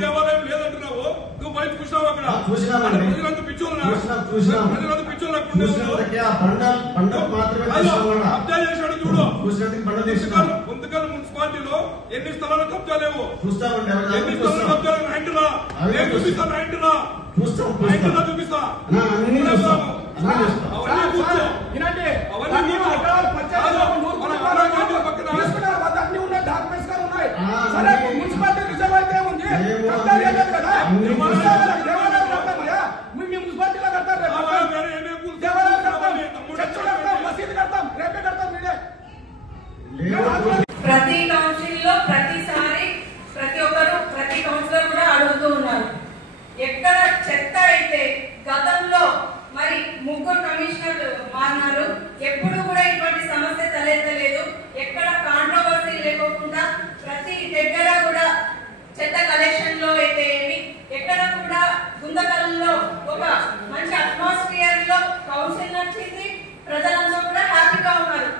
దేవాలయం లేదంటున్నావు, నువ్వు బయట చూసినావు అక్కడ ప్రజలంతా పిచ్చోళ్ళు కబ్జా చేశాడు చూడు. గుంతకల్ మున్సిపాలిటీలో ఎన్ని స్థలాలు కబ్జా లేవు, ఎన్ని స్థలాలు కబ్జా లేవు చూపిస్తా, చూపిస్తా ప్రతి కౌన్సిల్ లో ప్రతిసారి ప్రతి ఒక్కరు ప్రతి కౌన్సిలర్ కూడా అడుగుతూ ఉన్నారు. ఎక్కడ చెత్త అయితే గతంలో మరి 3 కమిషనర్లు మారినారు, ఎప్పుడు కూడా ఇటువంటి సమస్య తలెత్తలేదు. ఎక్కడ కాంట్రవర్సీ లేకుండా ప్రతి దగ్గర కూడా చెత్త కలెక్షన్ లో అయితే ఏమి ఎక్కడ కూడా గుంతకల్లో ఒక మంచి అట్మాస్ఫియర్ లో కౌన్సిల్ నచ్చింది, ప్రజలంతా కూడా హ్యాపీగా ఉన్నారు.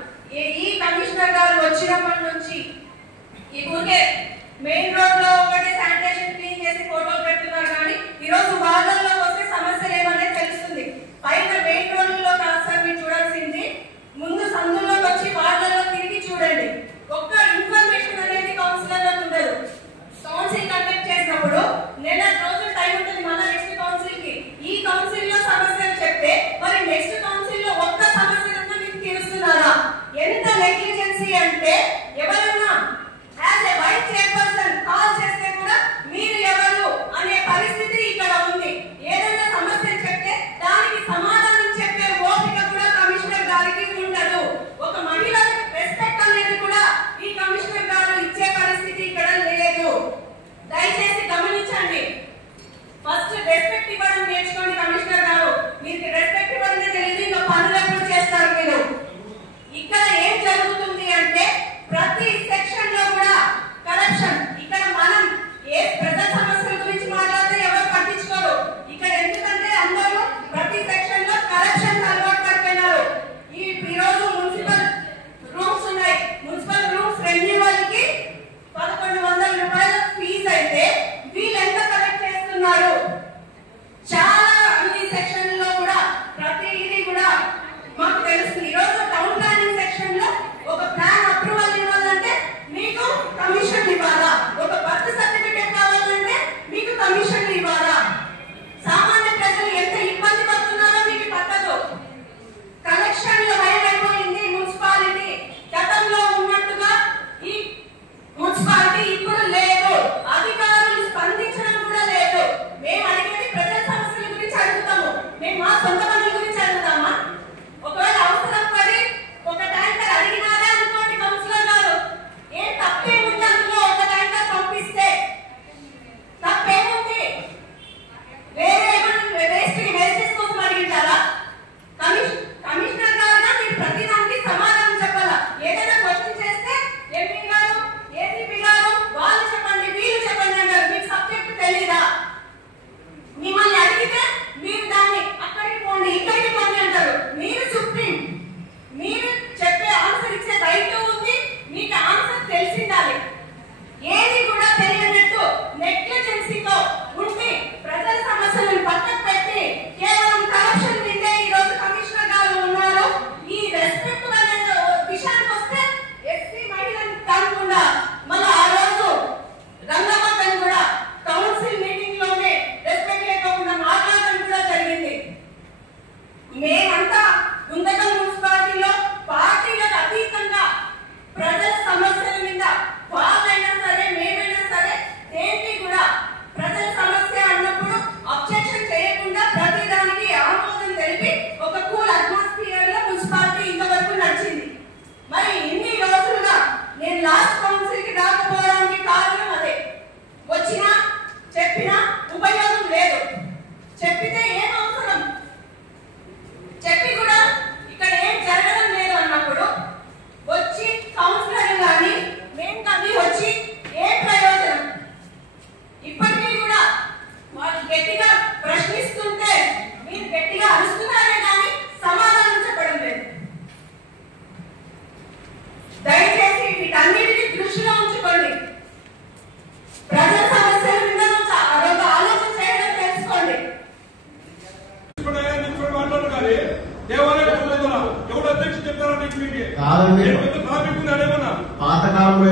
ఈ కమిషనర్ గారు వచ్చినప్పటి నుంచి ఈ ఊరికే మెయిన్ రోడ్ లో ఒకటి శానిటేషన్ క్లీన్ చేసి ఫోటోలు పెడుతున్నారు, కానీ ఈ రోజు వార్డుల్లో వస్తే సమస్యలు ఏమనేది తెలుస్తుంది. పైన మెయిన్ రోడ్ లో కాస్త మీరు చూడాల్సింది, ముందు సందులోకి వచ్చి వార్డులలో తిరిగి చూడండి. ఒక్క ఇన్ఫర్మేషన్ అనేది కౌన్సిలర్ లో ఉండదు. కౌన్సిల్ కండక్ట్ చేసినప్పుడు నెల రోజులు టైం ఉంటుంది మన నెక్స్ట్ కౌన్సిల్ కి. ఈ కౌన్సిల్ లో సమస్యలు చెప్తే మరి నెక్స్ట్ కౌన్సిల్ లో ఒక్క సమస్యలన్నా మీకు తీరుస్తున్నారా? ఎంత నెగ్లిజెన్సీ అంటే ఎవరన్నా as a vice chairperson call మీకు కాదండి. ట్రాఫిక్ ఉంది అదేమన్నా పాతకాలంలో